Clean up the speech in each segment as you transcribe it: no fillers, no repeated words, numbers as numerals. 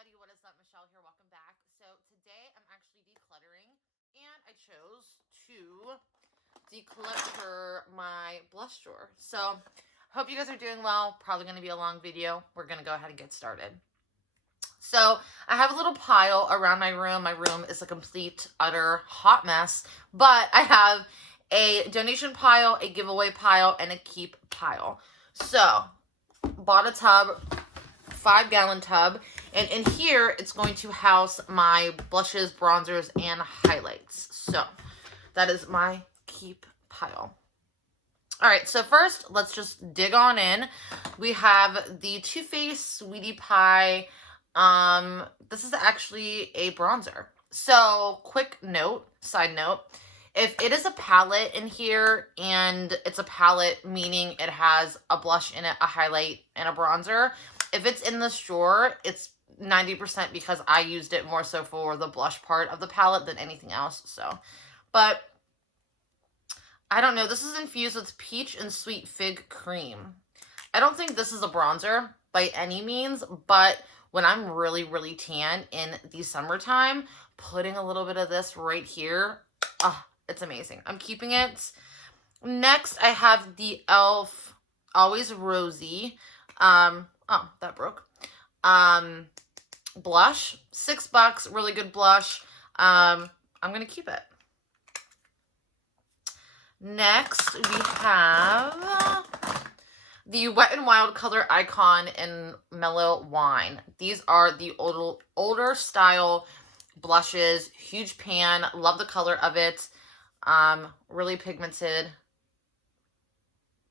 everybody, what is up? Michelle here, welcome back. So today I'm actually decluttering and I chose to declutter my blush drawer. So hope you guys are doing well. Probably going to be a long video. We're going to go ahead and get started. So I have a little pile around my room. My room is a complete, utter hot mess, but I have a donation pile, a giveaway pile, and a keep pile. So bought a tub, 5-gallon tub, and in here it's going to house my blushes, bronzers, and highlights. So that is my keep pile. All right, so first let's just dig on in. We have the Too Faced Sweetie Pie. This is actually a bronzer. So quick note, side note, if it is a palette in here, and it's a palette meaning it has a blush in it, a highlight, and a bronzer, if it's in this drawer, it's 90% because I used it more so for the blush part of the palette than anything else. So, but I don't know. This is infused with peach and sweet fig cream. I don't think this is a bronzer by any means, but when I'm really, really tan in the summertime, putting a little bit of this right here, it's amazing. I'm keeping it. Next, I have the e.l.f. Always Rosy. Oh, that broke. Blush, $6, really good blush. I'm gonna keep it. Next, we have the Wet n Wild Color Icon in Mellow Wine. These are the older style blushes. Huge pan. Love the color of it. Really pigmented.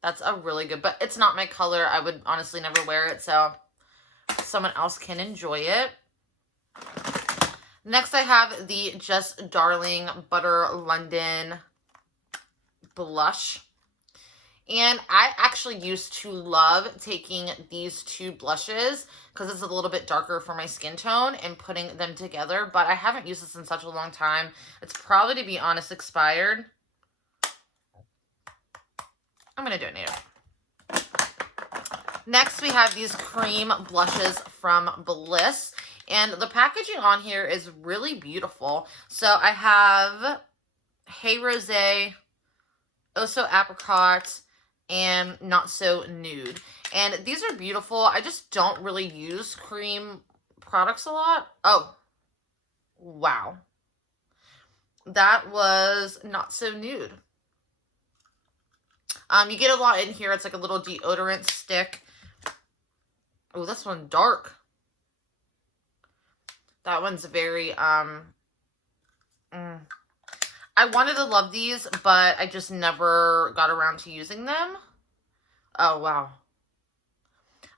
That's a really good, but it's not my color. I would honestly never wear it, so someone else can enjoy it. Next, I have the Just Darling Butter London blush. And I actually used to love taking these two blushes because it's a little bit darker for my skin tone and putting them together, but I haven't used this in such a long time. It's probably, to be honest, expired. I'm going to donate it. Next, we have these cream blushes from Bliss. And the packaging on here is really beautiful. So I have Hey Rosé, Also Apricot, and Not So Nude. And these are beautiful. I just don't really use cream products a lot. Oh, wow. That was Not So Nude. You get a lot in here. It's like a little deodorant stick. Oh, this one's dark. That one's very, I wanted to love these, but I just never got around to using them. Oh, wow.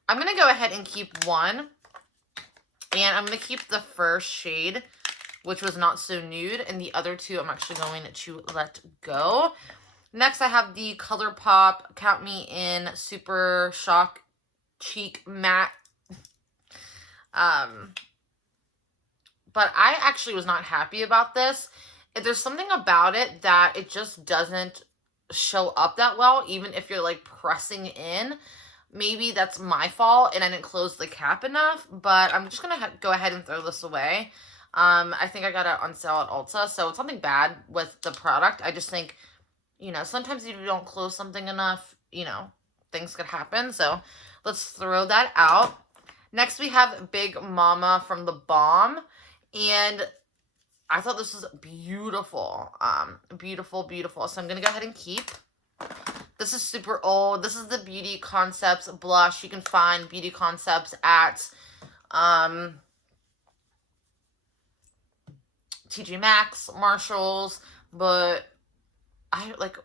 I'm going to go ahead and keep one. And I'm going to keep the first shade, which was Not So Nude. And the other two I'm actually going to let go. Next, I have the ColourPop Count Me In Super Shock Cheek Matte. But I actually was not happy about this. There's something about it that it just doesn't show up that well, even if you're like pressing in. Maybe that's my fault and I didn't close the cap enough, but I'm just gonna go ahead and throw this away. I think I got it on sale at Ulta, so it's something bad with the product. I just think, you know, sometimes if you don't close something enough, you know, things could happen. So let's throw that out. Next, we have Big Mama from The Balm. And I thought this was beautiful. Beautiful, beautiful. So I'm going to go ahead and keep. This is super old. This is the Beauty Concepts blush. You can find Beauty Concepts at TJ Maxx, Marshalls. But I like,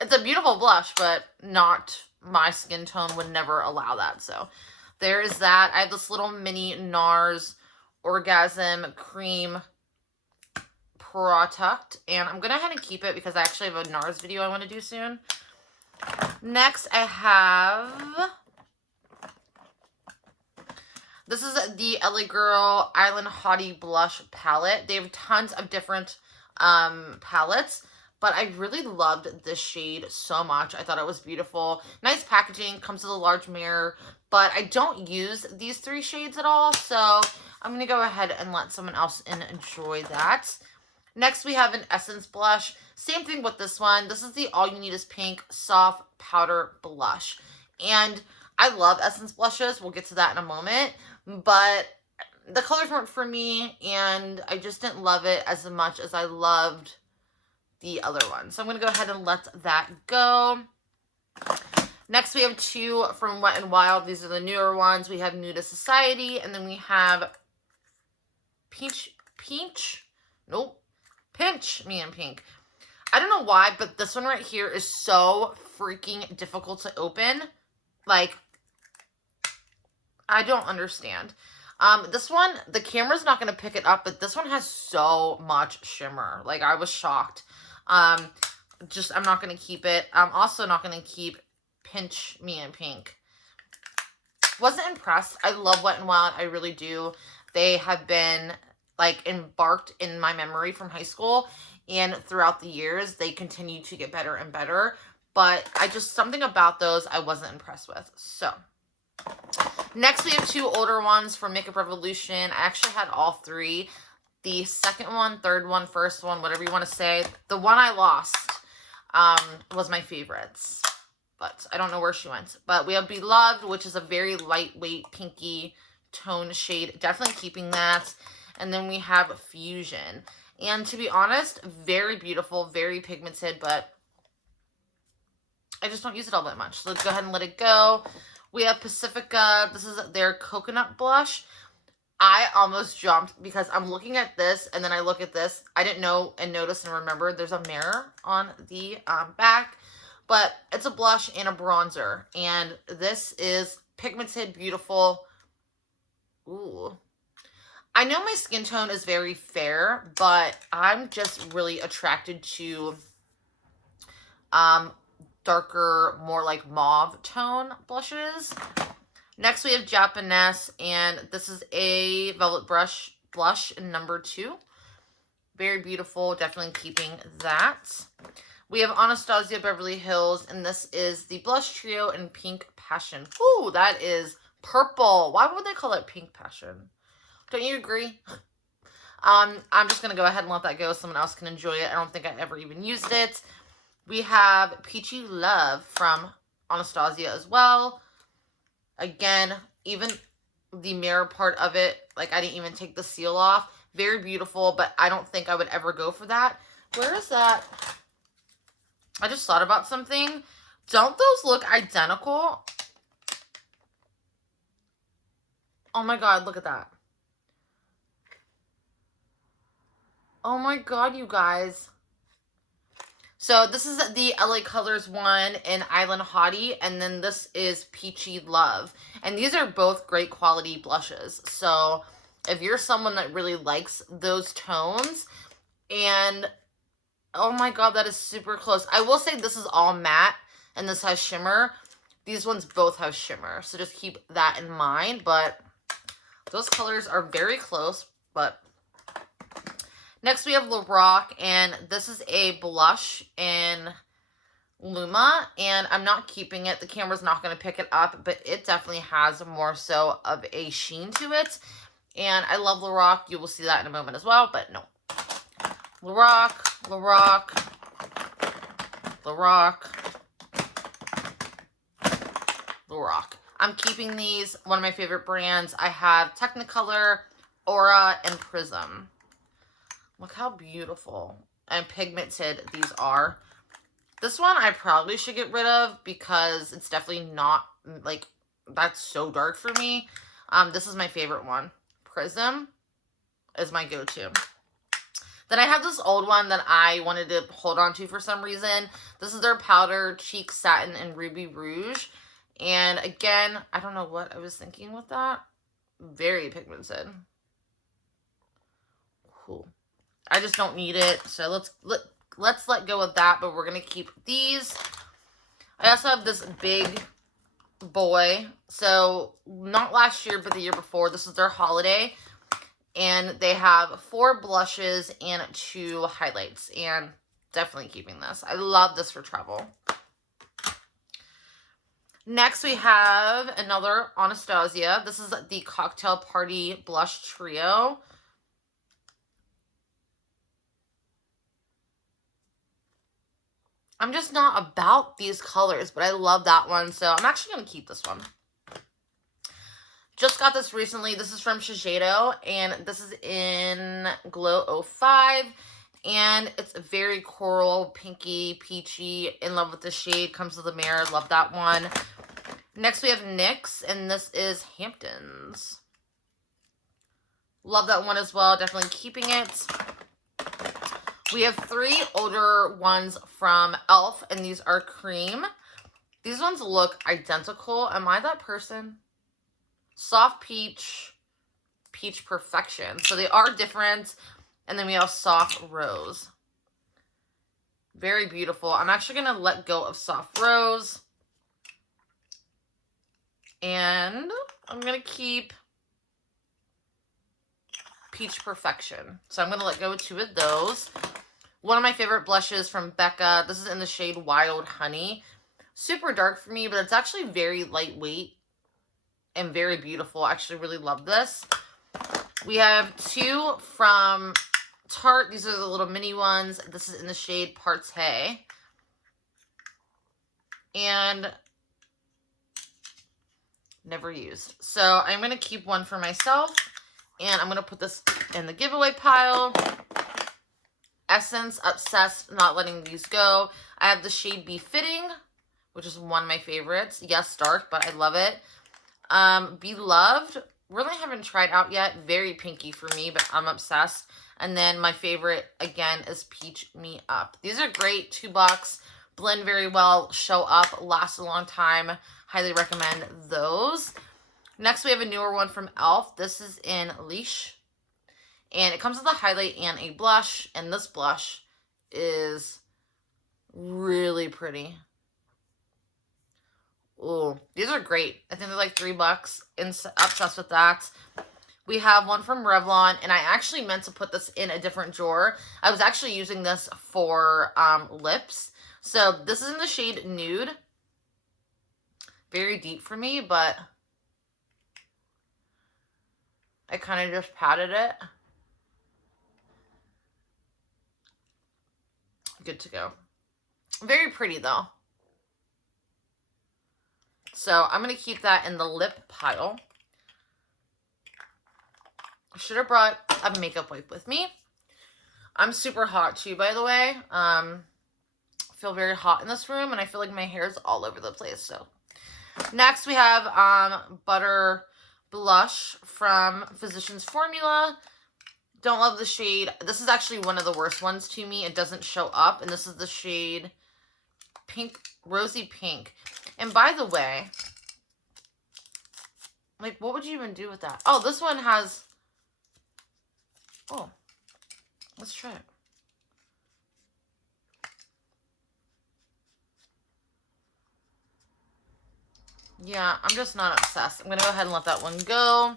it's a beautiful blush, but not my skin tone would never allow that. So there is that. I have this little mini NARS Orgasm Cream product, and I'm gonna go ahead and keep it because I actually have a NARS video I want to do soon. Next, I have, this is the LA Girl Island Hottie Blush Palette. They have tons of different palettes, But I really loved this shade so much. I thought it was beautiful. Nice packaging, comes with a large mirror, but I don't use these 3 shades at all, so I'm going to go ahead and let someone else enjoy that. Next, we have an Essence blush. Same thing with this one. This is the All You Need Is Pink Soft Powder Blush. And I love Essence blushes. We'll get to that in a moment. But the colors weren't for me, and I just didn't love it as much as I loved the other one. So I'm going to go ahead and let that go. Next, we have 2 from Wet n Wild. These are the newer ones. We have Nude Society, and then we have Pinch Me in Pink. I don't know why, but this one right here is so freaking difficult to open. Like, I don't understand. This one, the camera's not going to pick it up, but this one has so much shimmer. Like, I was shocked. I'm not going to keep it. I'm also not going to keep Pinch Me in Pink. Wasn't impressed. I love Wet n Wild. I really do. They have been, like, embarked in my memory from high school, and throughout the years, they continue to get better and better. But something about those I wasn't impressed with. So, next we have 2 older ones from Makeup Revolution. I actually had all 3. The second one, third one, first one, whatever you want to say. The one I lost was my favorites. But I don't know where she went. But we have Beloved, which is a very lightweight pinky tone shade. Definitely keeping that. And then we have Fusion. And to be honest, very beautiful, very pigmented, but I just don't use it all that much. So let's go ahead and let it go. We have Pacifica. This is their coconut blush. I almost jumped because I'm looking at this and then I look at this. I didn't know and notice and remember there's a mirror on the back, but it's a blush and a bronzer. And this is pigmented, beautiful. Ooh. I know my skin tone is very fair, but I'm just really attracted to darker, more like mauve tone blushes. Next, we have Japanese, and this is a Velvet Blush in number 2. Very beautiful, definitely keeping that. We have Anastasia Beverly Hills, and this is the Blush Trio in Pink Passion. Ooh, that is purple. Why would they call it Pink Passion? Don't you agree? I'm just going to go ahead and let that go. Someone else can enjoy it. I don't think I ever even used it. We have Peachy Love from Anastasia as well. Again, even the mirror part of it, like I didn't even take the seal off. Very beautiful, but I don't think I would ever go for that. Where is that? I just thought about something. Don't those look identical? Oh my God, look at that. Oh my God, you guys. So this is the LA Colors one in Island Hottie, and then this is Peachy Love. And these are both great quality blushes. So if you're someone that really likes those tones, and oh my God, that is super close. I will say this is all matte, and this has shimmer. These ones both have shimmer, so just keep that in mind. But those colors are very close, but... Next, we have Lorac, and this is a blush in Luma, and I'm not keeping it. The camera's not going to pick it up, but it definitely has more so of a sheen to it, and I love Lorac. You will see that in a moment as well, but no. Lorac, Lorac, Lorac, Lorac. I'm keeping these. One of my favorite brands. I have Technicolor, Aura, and Prism. Look how beautiful and pigmented these are. This one I probably should get rid of because it's definitely not, like, that's so dark for me. This is my favorite one. Prism is my go-to. Then I have this old one that I wanted to hold on to for some reason. This is their Powder Cheek Satin in Ruby Rouge. And again, I don't know what I was thinking with that. Very pigmented. Cool. I just don't need it, so let's let go of that, but we're going to keep these. I also have this big boy, so not last year, but the year before. This is their holiday, and they have 4 blushes and 2 highlights, and Definitely keeping this. I love this for travel. Next, we have another Anastasia. This is the Cocktail Party Blush Trio. I'm just not about these colors, but I love that one, so I'm actually going to keep this one. Just got this recently. This is from Shiseido, and this is in Glow 05, and it's very coral, pinky, peachy. In love with the shade. Comes with a mirror. Love that one. Next, we have NYX, and this is Hamptons. Love that one as well. Definitely keeping it. We have 3 older ones from e.l.f., and these are cream. These ones look identical. Am I that person? Soft peach, peach perfection. So they are different. And then we have soft rose. Very beautiful. I'm actually going to let go of soft rose. And I'm going to keep peach perfection. So I'm going to let go of 2 of those. One of my favorite blushes from Becca. This is in the shade Wild Honey. Super dark for me, but it's actually very lightweight and very beautiful. I actually really love this. We have 2 from Tarte. These are the little mini ones. This is in the shade Partey. And never used. So I'm going to keep one for myself. And I'm going to put this in the giveaway pile. Essence, Obsessed, not letting these go. I have the shade Befitting, which is one of my favorites. Yes, dark, but I love it. Beloved, really haven't tried out yet. Very pinky for me, but I'm obsessed. And then my favorite, again, is Peach Me Up. These are great. $2. Blend very well. Show up. Last a long time. Highly recommend those. Next, we have a newer one from e.l.f. This is in Leash. And it comes with a highlight and a blush. And this blush is really pretty. Ooh, these are great. I think they're like $3. Obsessed with that. We have one from Revlon, and I actually meant to put this in a different drawer. I was actually using this for lips. So this is in the shade Nude. Very deep for me, but I kind of just patted it. Good to go. Very pretty, though. So I'm going to keep that in the lip pile. I should have brought a makeup wipe with me. I'm super hot too, by the way. I feel very hot in this room, and I feel like my hair is all over the place. So next we have Butter Blush from Physicians Formula. Don't love the shade. This is actually one of the worst ones to me. It doesn't show up, and this is the shade Pink, Rosy Pink. And by the way, like, what would you even do with that? Oh, this one has, oh, let's try it. Yeah, I'm just not obsessed. I'm going to go ahead and let that one go.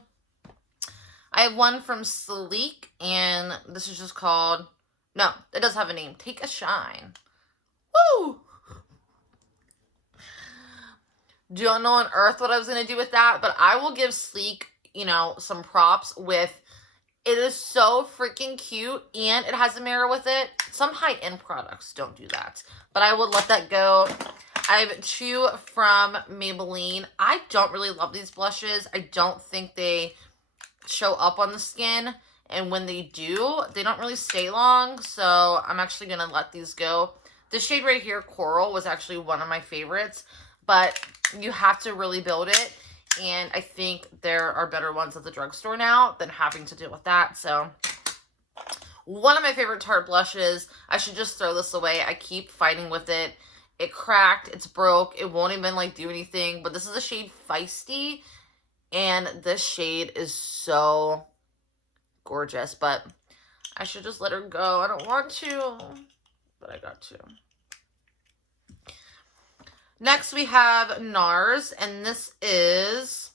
I have one from Sleek, and this is just called, no, it does have a name. Take a Shine. Woo! Don't know on earth what I was going to do with that, but I will give Sleek, you know, some props with, it is so freaking cute, and it has a mirror with it. Some high-end products don't do that, but I would let that go. I have 2 from Maybelline. I don't really love these blushes. I don't think they show up on the skin, and when they do, they don't really stay long, so I'm actually going to let these go. This shade right here, Coral, was actually one of my favorites, but you have to really build it, and I think there are better ones at the drugstore now than having to deal with that. So one of my favorite Tarte blushes. I should just throw this away. I keep fighting with it. It cracked, it's broke, it won't even like do anything, but this is the shade Feisty, and this shade is so gorgeous, but I should just let her go. I don't want to, but I got to. Next, we have NARS, and this is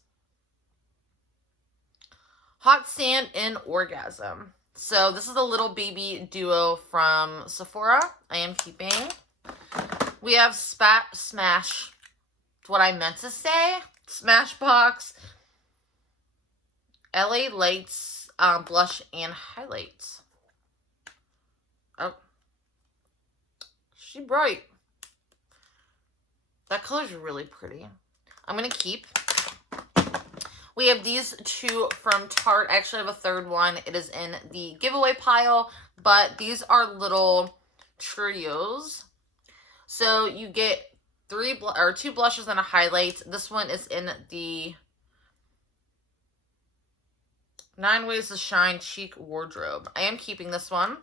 Hot Sand in Orgasm. So this is the Little Baby Duo from Sephora. I am keeping. We have Smash. What I meant to say. Smashbox. LA Lights blush and highlights. Oh. She bright. That color's really pretty. I'm going to keep. We have these two from Tarte. I actually have a third one. It is in the giveaway pile, but these are little trios. So you get two blushes and a highlight. This one is in the 9 Ways to Shine Cheek Wardrobe. I am keeping this one.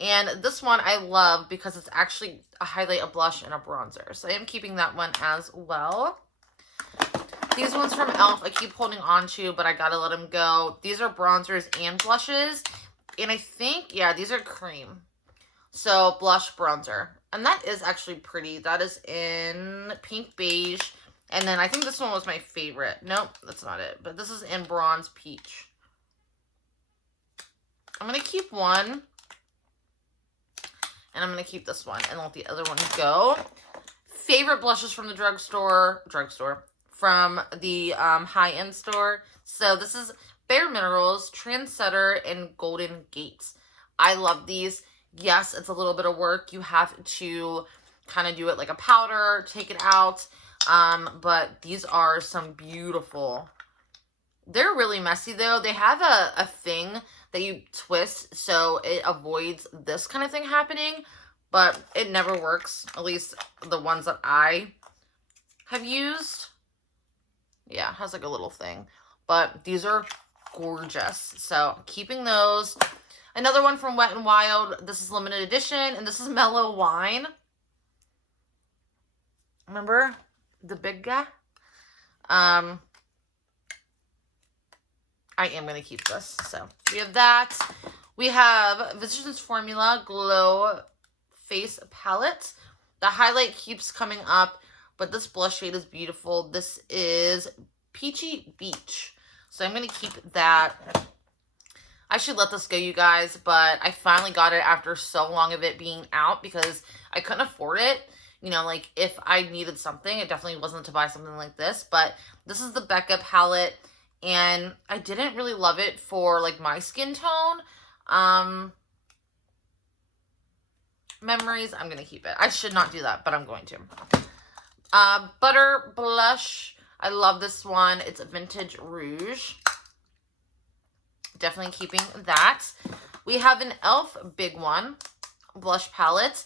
And this one I love because it's actually a highlight, a blush, and a bronzer. So I am keeping that one as well. These ones from e.l.f. I keep holding on to, but I gotta let them go. These are bronzers and blushes. And I think, yeah, these are cream. So blush, bronzer. And that is actually pretty. That is in pink beige. And then I think this one was my favorite. Nope, that's not it. But this is in bronze peach. I'm going to keep one. And I'm going to keep this one and let the other one go. Favorite blushes from the drugstore. From the high-end store. So this is Bare Minerals, Trendsetter, and Golden Gates. I love these. Yes, it's a little bit of work. You have to kind of do it like a powder, take it out. But these are some beautiful. They're really messy though. They have a thing that you twist so it avoids this kind of thing happening. But it never works. At least the ones that I have used. Yeah, it has like a little thing. But these are gorgeous. So keeping those. Another one from Wet n Wild. This is limited edition. And this is Mellow Wine. Remember the big guy? I am going to keep this. So we have that. We have Physicians Formula Glow Face Palette. The highlight keeps coming up. But this blush shade is beautiful. This is Peachy Beach. So I'm going to keep that. I should let this go, you guys. But I finally got it after so long of it being out. Because I couldn't afford it. You know, like if I needed something. It definitely wasn't to buy something like this. But this is the Becca palette. And I didn't really love it for like my skin tone. Memories. I'm going to keep it. I should not do that. But I'm going to. Butter Blush. I love this one. It's a Vintage Rouge. Definitely keeping that. We have an e.l.f. big one. Blush palette.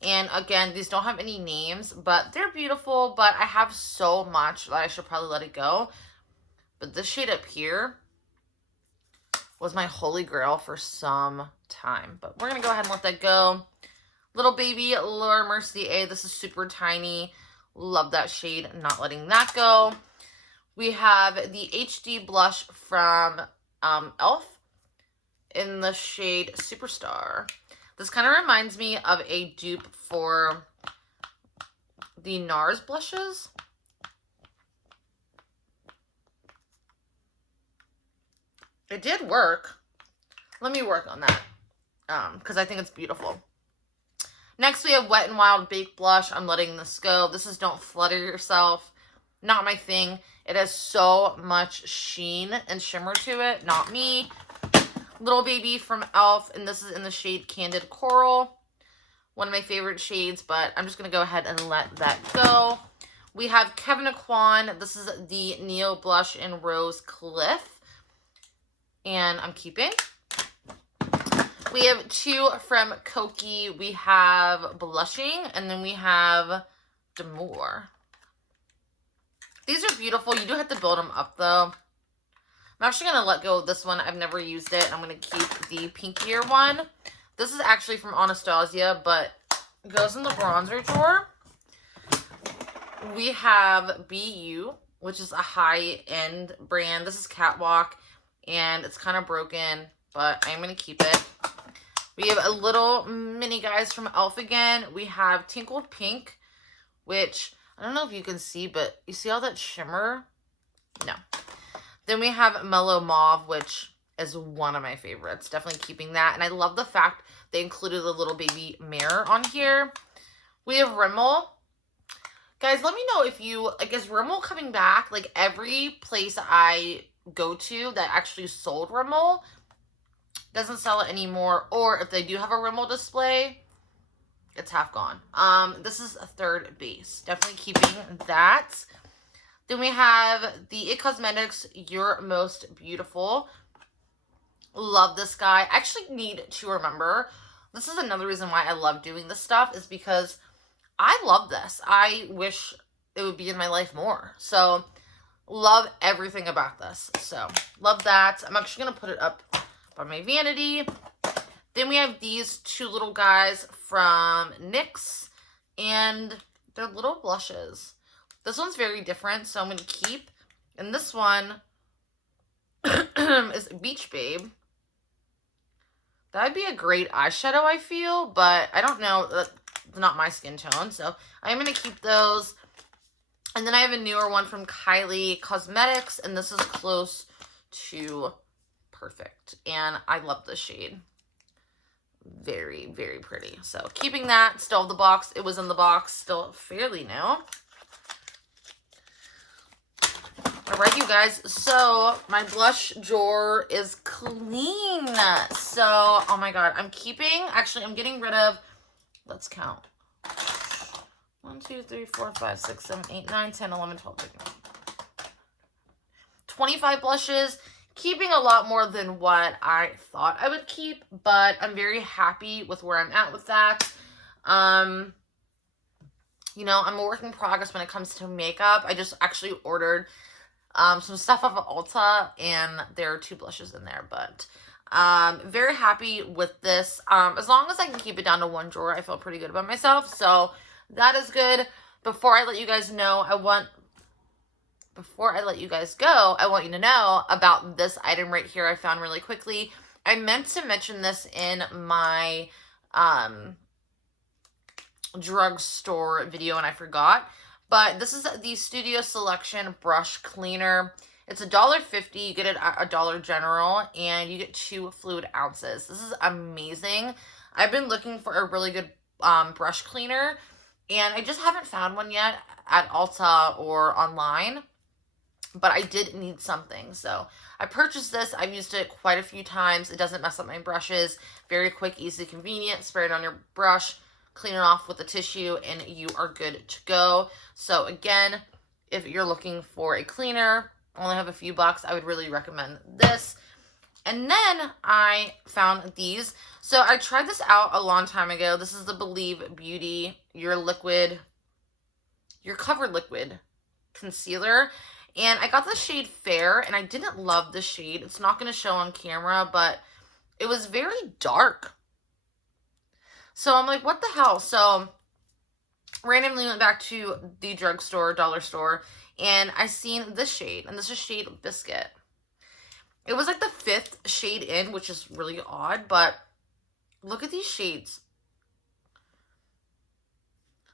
And again, these don't have any names. But they're beautiful. But I have so much that I should probably let it go. But this shade up here was my holy grail for some time. But we're going to go ahead and let that go. Little Baby Laura Mercier. This is super tiny. Love that shade. Not letting that go. We have the HD blush from e.l.f. in the shade Superstar. This kind of reminds me of a dupe for the NARS blushes. It did work. Let me work on that because I think it's beautiful. Next, we have Wet n Wild Baked Blush. I'm letting this go. This is Don't Flutter Yourself. Not my thing. It has so much sheen and shimmer to it. Not me. Little Baby from e.l.f. And this is in the shade Candid Coral. One of my favorite shades, but I'm just going to go ahead and let that go. We have Kevyn Aucoin. This is the Neo Blush in Rose Cliff. And I'm keeping. We have two from Kokie. We have Blushing, and then we have Demure. These are beautiful. You do have to build them up, though. I'm actually going to let go of this one. I've never used it. I'm going to keep the pinkier one. This is actually from Anastasia, but it goes in the bronzer drawer. We have BU, which is a high-end brand. This is Catwalk, and it's kind of broken, but I'm going to keep it. We have a little mini guys from e.l.f. again. We have Tinkled Pink, which I don't know if you can see, but you see all that shimmer? No. Then we have Mellow Mauve, which is one of my favorites. Definitely keeping that. And I love the fact they included a little baby mirror on here. We have Rimmel. Guys, let me know if you, like, is Rimmel coming back? Like, every place I go to that actually sold Rimmel doesn't sell it anymore. Or if they do have a Rimmel display, it's half gone. This is a third base. Definitely keeping that. Then we have the It Cosmetics Your Most Beautiful. Love this guy. I actually need to remember. This is another reason why I love doing this stuff, is because I love this. I wish it would be in my life more. So, love everything about this. So, love that. I'm actually going to put it up by my vanity. Then we have these two little guys from NYX. And they're little blushes. This one's very different, so I'm going to keep. And this one is Beach Babe. That'd be a great eyeshadow, I feel. But I don't know. That's not my skin tone, so I'm going to keep those. And then I have a newer one from Kylie Cosmetics, and this is close to perfect. And I love this shade. Very, very pretty. So keeping that. Still the box. It was in the box. Still fairly new. Alright, you guys, so my blush drawer is clean. So, oh my god, I'm getting rid of, let's count. 1, 2, 3, 4, 5, 6, 7, 8, 9, 10, 11, 12, 13. 25 blushes. Keeping a lot more than what I thought I would keep, but I'm very happy with where I'm at with that. You know, I'm a work in progress when it comes to makeup. I just actually ordered some stuff off of Ulta, and there are 2 blushes in there, but very happy with this. As long as I can keep it down to 1 drawer, I feel pretty good about myself, so that is good. Before I let you guys know, I want you to know about this item right here I found really quickly. I meant to mention this in my drugstore video, and I forgot. But this is the Studio Selection Brush Cleaner. It's $1.50. You get it at Dollar General, and you get 2 fluid ounces. This is amazing. I've been looking for a really good brush cleaner, and I just haven't found one yet at Ulta or online. But I did need something, so I purchased this. I've used it quite a few times. It doesn't mess up my brushes. Very quick, easy, convenient. Spray it on your brush, clean it off with a tissue, and you are good to go. So again, if you're looking for a cleaner, only have a few bucks, I would really recommend this. And then I found these. So I tried this out a long time ago. This is the Believe Beauty Your Covered Liquid Concealer. And I got the shade Fair, and I didn't love the shade. It's not going to show on camera, but it was very dark. So I'm like, what the hell? So randomly went back to the drugstore, dollar store, and I seen this shade, and this is shade Biscuit. It was like the 5th shade in, which is really odd, but look at these shades.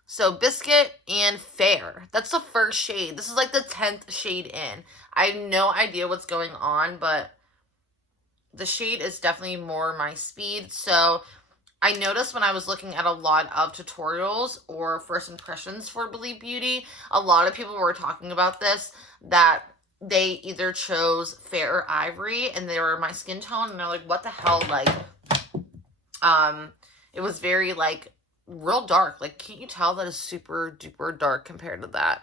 So Biscuit and Fair. That's the first shade. This is like the 10th shade in. I have no idea what's going on, but the shade is definitely more my speed. So I noticed when I was looking at a lot of tutorials or first impressions for Believe Beauty, a lot of people were talking about this, that they either chose Fair or Ivory, and they were my skin tone, and they're like, what the hell, like, it was very, like, real dark. Like, can't you tell that is super duper dark compared to that?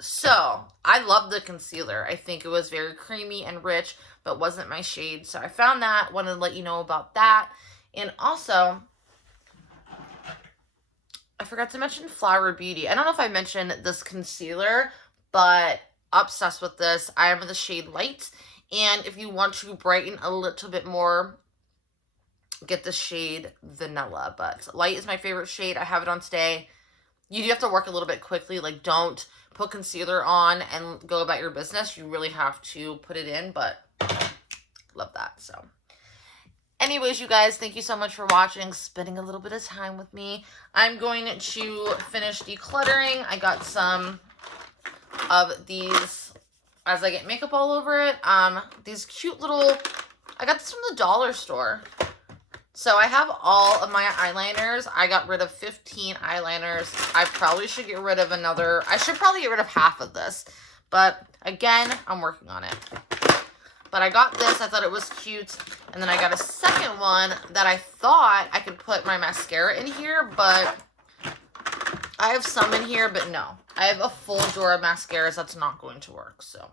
So I love the concealer. I think it was very creamy and rich, but wasn't my shade. So I found that, wanted to let you know about that. And also, I forgot to mention Flower Beauty. I don't know if I mentioned this concealer, but obsessed with this. I am in the shade Light. And if you want to brighten a little bit more, get the shade Vanilla. But Light is my favorite shade. I have it on today. You do have to work a little bit quickly. Like, don't put concealer on and go about your business. You really have to put it in, but love that. So anyways, you guys, thank you so much for watching, spending a little bit of time with me. I'm going to finish decluttering. I got some of these as I get makeup all over it. These cute little, I got this from the dollar store. So I have all of my eyeliners. I got rid of 15 eyeliners. I probably should get rid of another. I should probably get rid of half of this. But again, I'm working on it. But I got this. I thought it was cute. And then I got a second one that I thought I could put my mascara in here. But I have some in here, but no. I have a full drawer of mascaras. That's not going to work. So,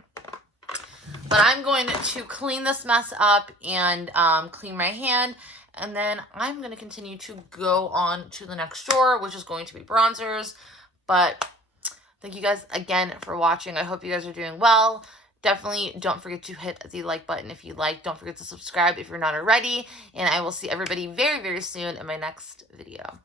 but I'm going to clean this mess up and clean my hand. And then I'm going to continue to go on to the next drawer, which is going to be bronzers. But thank you guys again for watching. I hope you guys are doing well. Definitely don't forget to hit the like button if you like. Don't forget to subscribe if you're not already. And I will see everybody very, very soon in my next video.